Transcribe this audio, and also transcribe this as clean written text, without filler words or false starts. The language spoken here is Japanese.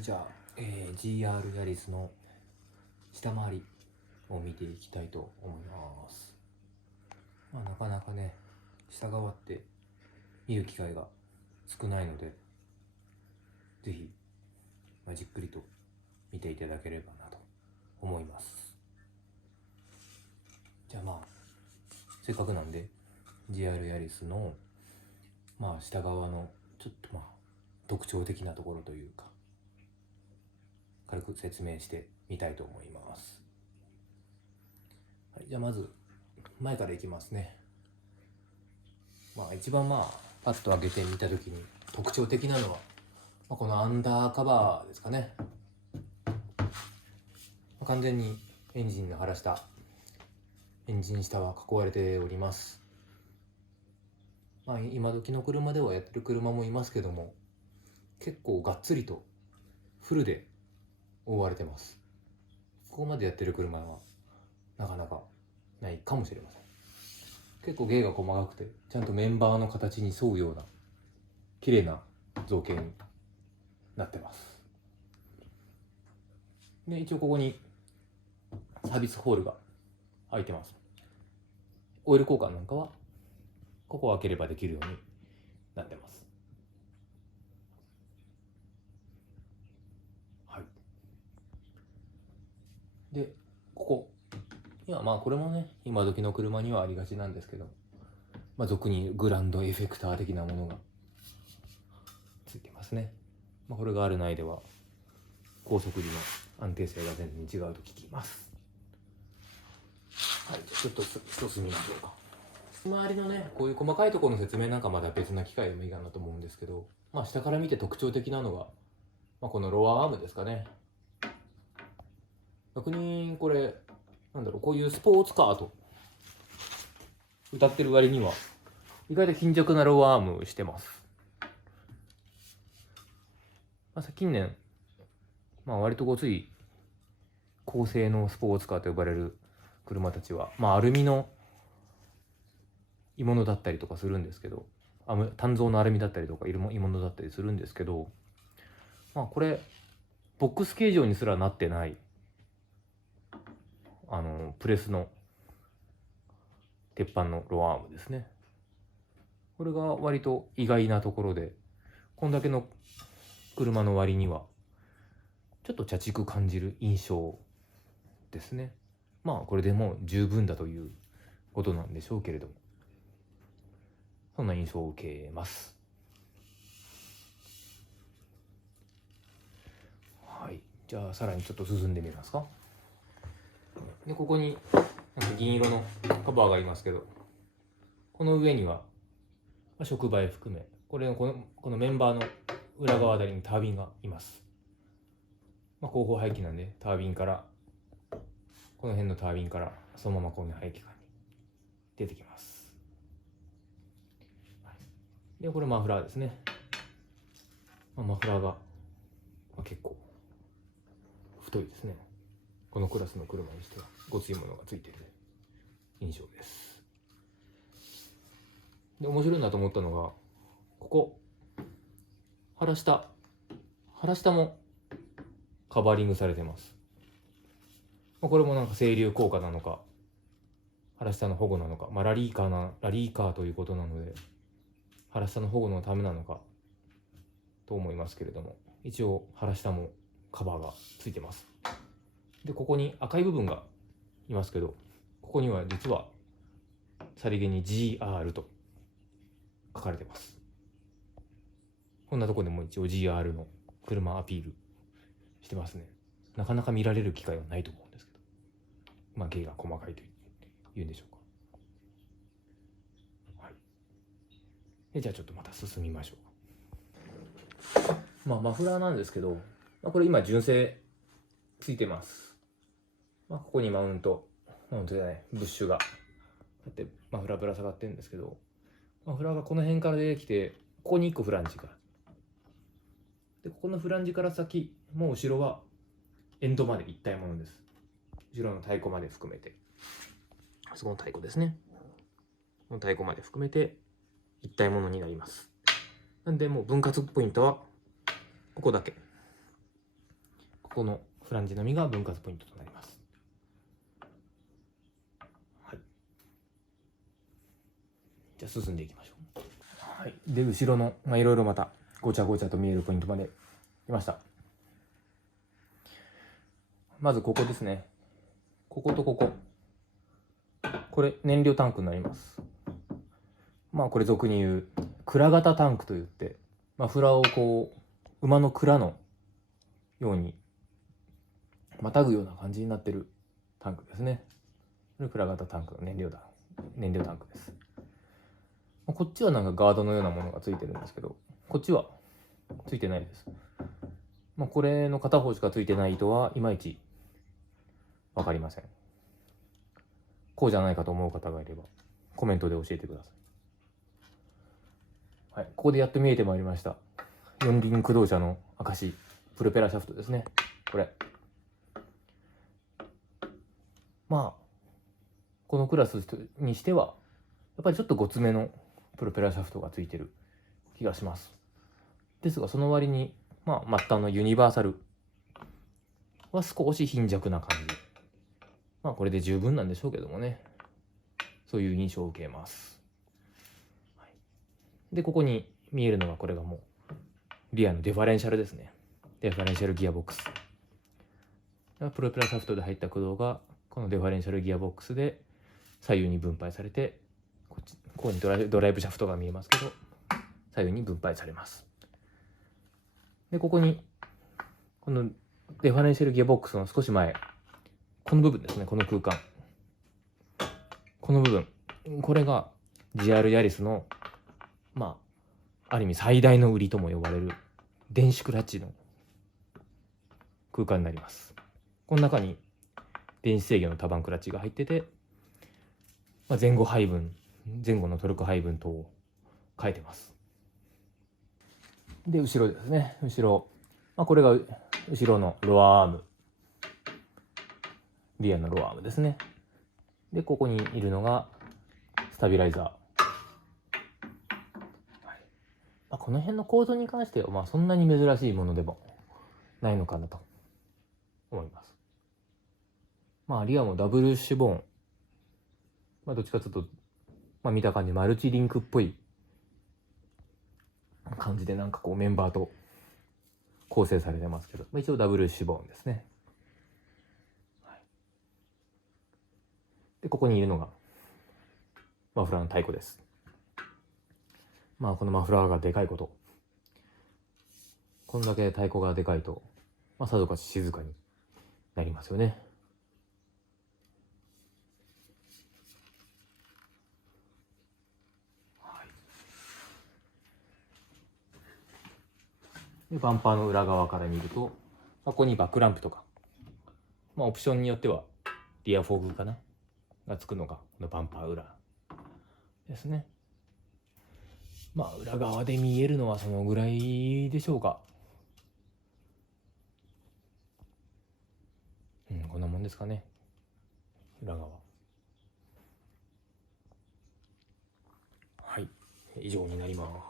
じゃあ、GR ヤリスの下回りを見ていきたいと思います。なかなかね、下側って見る機会が少ないので、ぜひ、じっくりと見ていただければなと思います。じゃあせっかくなんで GR ヤリスの下側のちょっと特徴的なところというか、軽く説明してみたいと思います。はい、じゃあまず前からいきますね。一番パッと開けてみた時に特徴的なのは、このアンダーカバーですかね。完全にエンジンの晴らしたエンジン下は囲われております。今時の車ではやってる車もいますけども、結構がっつりとフルで覆われてます。ここまでやってる車はなかなかないかもしれません。結構芸が細かくて、ちゃんとメンバーの形に沿うような綺麗な造形になってます。で、一応ここにサービスホールが開いてます。オイル交換なんかはここを開ければできるようになってます。はい。で、こここれもね、今時の車にはありがちなんですけど、俗にグランドエフェクター的なものがついてますね。これがあるないでは高速時の安定性が全然違うと聞きます。はい、ちょっと進みましょうか。周りのね、こういう細かいところの説明なんかまだ別な機会でもいいかなと思うんですけど、下から見て特徴的なのが、このロアアームですかね。逆にこれこういうスポーツカーと歌ってる割には意外と貧弱なローアームしてます。近年割とごつい高性能スポーツカーと呼ばれる車たちはアルミの鋳物だったりとかするんですけど、単造のアルミだったりとか鋳物だったりするんですけど、これボックス形状にすらなってないプレスの鉄板のロアアームですね。これが割と意外なところで、こんだけの車の割にはちょっと茶畜感じる印象ですね。これでもう十分だということなんでしょうけれども、そんな印象を受けます。はい、じゃあさらにちょっと進んでみますか。で、ここに銀色のカバーがありますけど、この上には触媒含め、このメンバーの裏側あたりにタービンがいます。後方排気なんで、タービンからこの辺のタービンからそのままこの排気管に出てきます。で、これマフラーですね。マフラーが結構太いですね。このクラスの車にしてはごついものがついている印象です。で、面白いなと思ったのが、ここ腹下もカバーリングされてます。これも整流効果なのか腹下の保護なのか、ラリーカーということなので腹下の保護のためなのかと思いますけれども、一応腹下もカバーがついてます。で、ここに赤い部分がいますけど、ここには実はさりげに GR と書かれてます。こんなとこでも一応 GR の車アピールしてますね。なかなか見られる機会はないと思うんですけど、芸が細かいというんでしょうか。はい。で、じゃあちょっとまた進みましょう。マフラーなんですけど、これ今純正ついてます。ここにマウントじゃない、ブッシュがあってマフラーぶら下がってるんですけど、マフラーがこの辺から出てきて、ここに1個フランジが、でここのフランジから先、もう後ろはエンドまで一体ものです。後ろの太鼓まで含めて、そこの太鼓ですね、この太鼓まで含めて一体ものになります。なんでもう分割ポイントはここだけこのフランジのみが分割ポイントとなります。はい、じゃあ進んでいきましょう。はい、で後ろのいろいろまたごちゃごちゃと見えるポイントまで来ました。まずここですね。こことここ。これ燃料タンクになります。これ俗に言う鞍型タンクといって、マフラーをこう馬の鞍のようにまたぐような感じになってるタンクですね。これ鞍型タンクの燃料タンクです。こっちはなんかガードのようなものがついてるんですけど、こっちはついてないです。これの片方しかついてない糸はいまいち分かりません。こうじゃないかと思う方がいればコメントで教えてください。はい、ここでやっと見えてまいりました。四輪駆動車の証、プロペラシャフトですね。これこのクラスにしてはやっぱりちょっとごつめのプロペラシャフトがついてる気がします。ですがその割に末端のユニバーサルは少し貧弱な感じ。これで十分なんでしょうけどもね、そういう印象を受けます。はい、でここに見えるのがこれがもうリアのデファレンシャルですね。デファレンシャルギアボックス。プロペラシャフトで入った駆動がこのデファレンシャルギアボックスで左右に分配されて、ここにドライブシャフトが見えますけど左右に分配されます。でここにこのデファレンシャルギアボックスの少し前、この部分ですね、この空間、この部分、これが GR ヤリスのある意味最大の売りとも呼ばれる電子クラッチの空間になります。この中に電子制御の多番クラッチが入ってて、前後配分、前後のトルク配分等を変えてます。で後ろですね、後ろ、これが後ろのロアアーム、リアのロアアームですね。でここにいるのがスタビライザー。この辺の構造に関してはそんなに珍しいものでもないのかなと思います。リアもダブルシュボーン、どっちかというと、見た感じマルチリンクっぽい感じでなんかこうメンバーと構成されてますけど、一応ダブルシュボーンですね。でここにいるのがマフラーの太鼓です。このマフラーがでかいこと、こんだけ太鼓がでかいと、さぞかし静かになりますよね。でバンパーの裏側から見ると、ここにバックランプとか、オプションによってはリアフォグかながつくのがこのバンパー裏ですね。裏側で見えるのはそのぐらいでしょうか。こんなもんですかね、裏側。はい、以上になります。